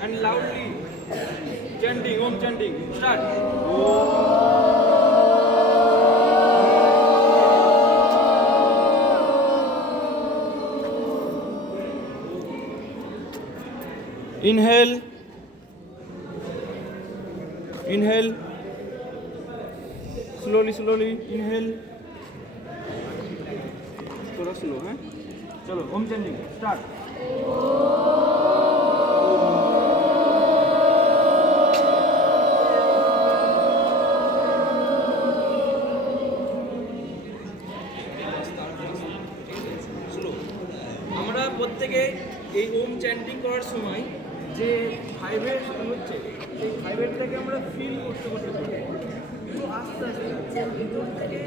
and loudly chanting, Om chanting. Start. Inhale. Inhale. Slowly, slowly. Inhale. थोड़ा slow है. चलो ओम chanting start. আমরা প্রত্যেকে এই ওম চ্যান্টিং করার সময় যে ভাইব্রেশন হচ্ছে সেই ভাইব্রেটটাকে আমরা ফিল করতে পারি. তো আস্তে আস্তে ভিতর থেকে